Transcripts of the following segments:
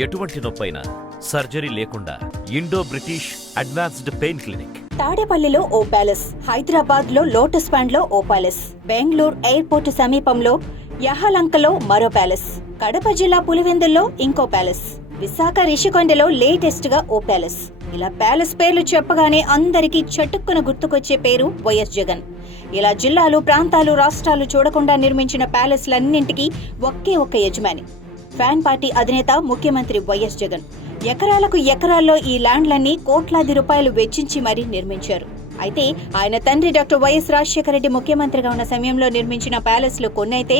ఎటువంటి నొప్పైనా సర్జరీ లేకుండా Indo British advanced pain clinic. తాడేపల్లిలో ఓ ప్యాలెస్, హైదరాబాద్ లో లోటస్ పాండ్ లో ఓ ప్యాలెస్, బెంగళూరు ఎయిర్పోర్ట్ సమీపంలో యహలంకలో మరో ప్యాలెస్, కడప జిల్లా పులివెందుల్లో ఇంకో ప్యాలెస్, విశాఖ రిషికొండలో లేటెస్ట్ గా ఓ ప్యాలెస్. ఇలా ప్యాలెస్ పేర్లు చెప్పగానే అందరికీ చటుక్కున గుర్తుకొచ్చే పేరు వైఎస్ జగన్. ఇలా జిల్లాలు, ప్రాంతాలు, రాష్ట్రాలు చూడకుండా నిర్మించిన ప్యాలెస్లన్నింటికీ ఒకే ఒక్క యజమాని, ఫ్యాన్ పార్టీ అధినేత ముఖ్యమంత్రి వైఎస్ జగన్. ఎకరాలకు ఎకరాల్లో ఈ ల్యాండ్లన్నీ కోట్లాది రూపాయలు వెచ్చించి మరీ నిర్మించారు. అయితే ఆయన తండ్రి డాక్టర్ వైఎస్ రాజశేఖర రెడ్డి ముఖ్యమంత్రిగా ఉన్న సమయంలో నిర్మించిన ప్యాలెస్లు కొన్నైతే,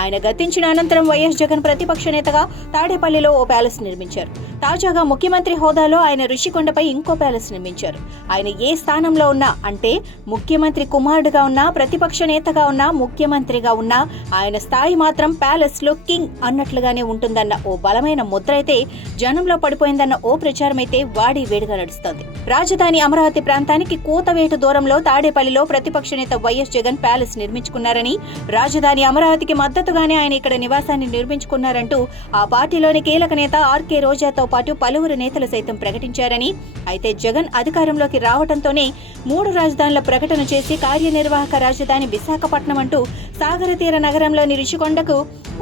ఆయన గతించిన అనంతరం వైఎస్ జగన్ ప్రతిపక్ష నేతగా తాడేపల్లిలో ఓ ప్యాలెస్ నిర్మించారు. తాజాగా ముఖ్యమంత్రి హోదాలో ఆయన రిషికొండపై ఇంకో ప్యాలెస్ నిర్మించారు. ఆయన ఏ స్థానంలో ఉన్నా, అంటే ముఖ్యమంత్రి కుమారుడుగా ఉన్నా, ప్రతిపక్ష నేతగా ఉన్నా, ముఖ్యమంత్రిగా ఉన్నా, ఆయన స్థాయి మాత్రం ప్యాలెస్ లో కింగ్ అన్నట్లుగానే ఉంటుందన్న ఓ బలమైన ముద్ర అయితే జనంలో పడిపోయిందన్న ఓ ప్రచారం అయితే వాడి వేడిగా నడుస్తోంది. రాజధాని అమరావతి ప్రాంతానికి కూతవేటు దూరంలో తాడేపల్లిలో ప్రతిపక్ష నేత వైఎస్ జగన్ ప్యాలెస్ నిర్మించుకున్నారని, రాజధాని అమరావతికి మద్దతుగానే ఆయన ఇక్కడ నివాసాన్ని నిర్మించుకున్నారంటూ ఆ పార్టీలోని కీలక నేత ఆర్కే రోజాతో పాటు పలువురు నేతలు సైతం ప్రకటించారని, అయితే జగన్ అధికారంలోకి రావడంతోనే 3 రాజధానుల ప్రకటన చేసి కార్యనిర్వాహక రాజధాని విశాఖపట్నం అంటూ సాగర తీర నగరంలోని రిషికొండకు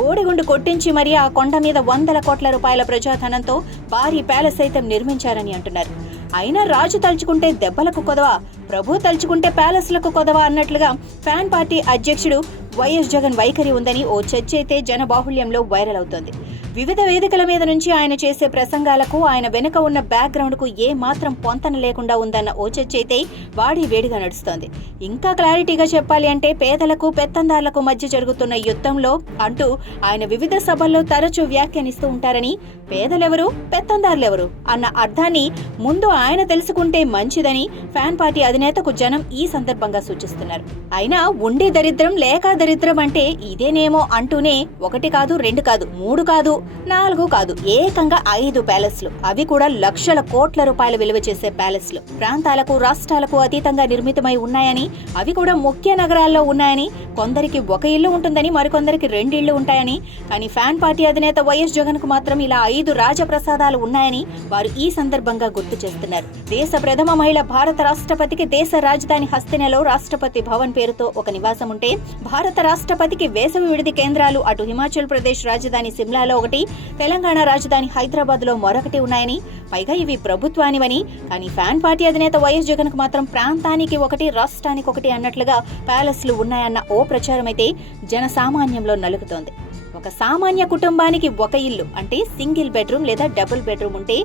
ఓడిగుండు కొట్టించి మరీ ఆ కొండ మీద వందల కోట్ల రూపాయల ప్రజాధనంతో భారీ ప్యాలెస్ సైతం నిర్మించారని అంటున్నారు. అయినా రాజు తలుచుకుంటే దెబ్బలకు కొదవా, ప్రభు తలుచుకుంటే ప్యాలెస్లకు కొదవా అన్నట్లుగా ఫ్యాన్ పార్టీ అధ్యక్షుడు వైఎస్ జగన్ వైఖరి ఉందని ఓ చర్చ అయితే జనబాహుళ్యంలో వైరల్ అవుతోంది. వివిధ వేదికల మీద నుంచి ఆయన చేసే ప్రసంగాలకు, ఆయన వెనుక ఉన్న బ్యాక్గ్రౌండ్ కు ఏ మాత్రం పొంతన లేకుండా ఉందన్న ఓ చర్చ అయితే వాడి వేడిగా నడుస్తోంది. ఇంకా క్లారిటీగా చెప్పాలి అంటే, పేదలకు పెత్తందార్లకు మధ్య జరుగుతున్న యుద్ధంలో అంటూ ఆయన వివిధ సభల్లో తరచూ వ్యాఖ్యానిస్తూ ఉంటారని, పేదలెవరు, పెత్తందార్లెవరు అన్న అర్థాన్ని ముందు ఆయన తెలుసుకుంటే మంచిదని ఫ్యాన్ పార్టీ అధినేతకు జనం ఈ సందర్భంగా సూచిస్తున్నారు. అయినా ఉండే దరిద్రం లేక దరిద్రం అంటే ఇదేనేమో అంటూనే 1 కాదు, 2 కాదు, 3 కాదు, 4 కాదు, ఏకంగా 5 ప్యాలెస్లు, అవి కూడా లక్షల కోట్ల రూపాయలు విలువ చేసే ప్యాలెస్లు, ప్రాంతాలకు, రాష్ట్రాలకు అతీతంగా నిర్మితమై ఉన్నాయని, అవి కూడా ముఖ్య నగరాల్లో ఉన్నాయని, కొందరికి 1 ఇల్లు ఉంటుందని, మరికొందరికి 2 ఇళ్లు ఉంటాయని, కానీ ఫ్యాన్ పార్టీ అధినేత వైఎస్ జగన్ కు మాత్రం ఇలా 5 రాజప్రసాదాలు ఉన్నాయని వారు ఈ సందర్భంగా గుర్తు చేస్తున్నారు. దేశ ప్రథమ మహిళ భారత రాష్ట్రపతికి దేశ రాజధాని హస్తినలో రాష్ట్రపతి భవన్ పేరుతో ఒక నివాసం ఉంటే, భారత రాష్ట్రపతికి వేసవి విడిది కేంద్రాలు అటు హిమాచల్ ప్రదేశ్ రాజధాని సిమ్లాలో ఒకటి, తెలంగాణ రాజధాని హైదరాబాద్ లో మరొకటి ఉన్నాయని, పైగా ఇవి ప్రభుత్వానివని, కానీ ఫ్యాన్ పార్టీ అధినేత వైఎస్ జగన్ కు మాత్రం ప్రాంతానికి 1, రాష్ట్రానికి 1 అన్నట్లుగా ప్యాలెస్లు ఉన్నాయన్న ఓ ప్రచారం అయితే జనసామాన్యంలో నలుగుతోంది. ఒక సామాన్య కుటుంబానికి 1 ఇల్లు అంటే సింగిల్ బెడ్రూమ్ లేదా డబుల్ బెడ్రూమ్ ఉంటే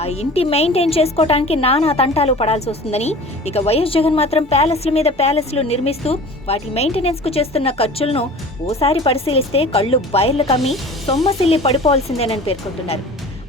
ఆ ఇంటి మెయింటైన్ చేసుకోవటానికి నానా తంటాలు పడాల్సి వస్తుందని, ఇక వైఎస్ జగన్ మాత్రం ప్యాలెస్ల మీద ప్యాలెస్లు నిర్మిస్తూ వాటి మెయింటెనెన్స్ కు చేస్తున్న ఖర్చులను ఓసారి పరిశీలిస్తే కళ్ళు బయర్లు కమ్మి సొమ్మసిల్లి పడిపోవాల్సిందేనని పేర్కొంటున్నారు.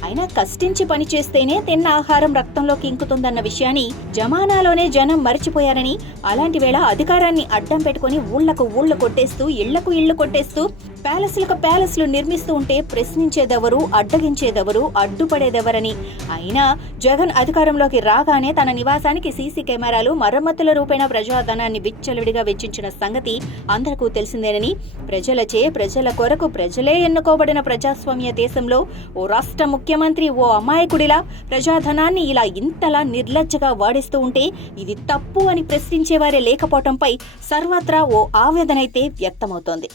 అయినా కష్టించి పనిచేస్తేనే తిన్న ఆహారం రక్తంలోకి ఇంకుతుందన్న విషయాన్ని జమానాలోనే జనం మర్చిపోయారని, అలాంటి వేళ అధికారాన్ని అడ్డం పెట్టుకుని ఊళ్లకు ఊళ్లు కొట్టేస్తూ, ఇళ్లకు ఇళ్లు కొట్టేస్తూ, ప్యాలెస్లకు ప్యాలెస్లు నిర్మిస్తూ ఉంటే ప్రశ్నించేదెవరు, అడ్డగించేదెవరు, అడ్డుపడేదెవరని, అయినా జగన్ అధికారంలోకి రాగానే తన నివాసానికి సీసీ కెమెరాలు, మరమ్మతుల రూపేణ ప్రజాధనాన్ని విచ్చలవిడిగా వెచ్చించిన సంగతి అందరికీ తెలిసిందేనని, ప్రజలచే, ప్రజల కొరకు, ప్రజలే ఎన్నుకోబడిన ప్రజాస్వామ్య దేశంలో ఓ రాష్ట్ర ముఖ్యమంత్రి ఓ అమాయకుడిలా ప్రజాధనాన్ని ఇలా ఇంతలా నిర్లజ్జగా వాడిస్తూ ఉంటే ఇది తప్పు అని ప్రశ్నించేవారే లేకపోవటంపై సర్వత్రా ఓ ఆవేదనైతే వ్యక్తమవుతోంది.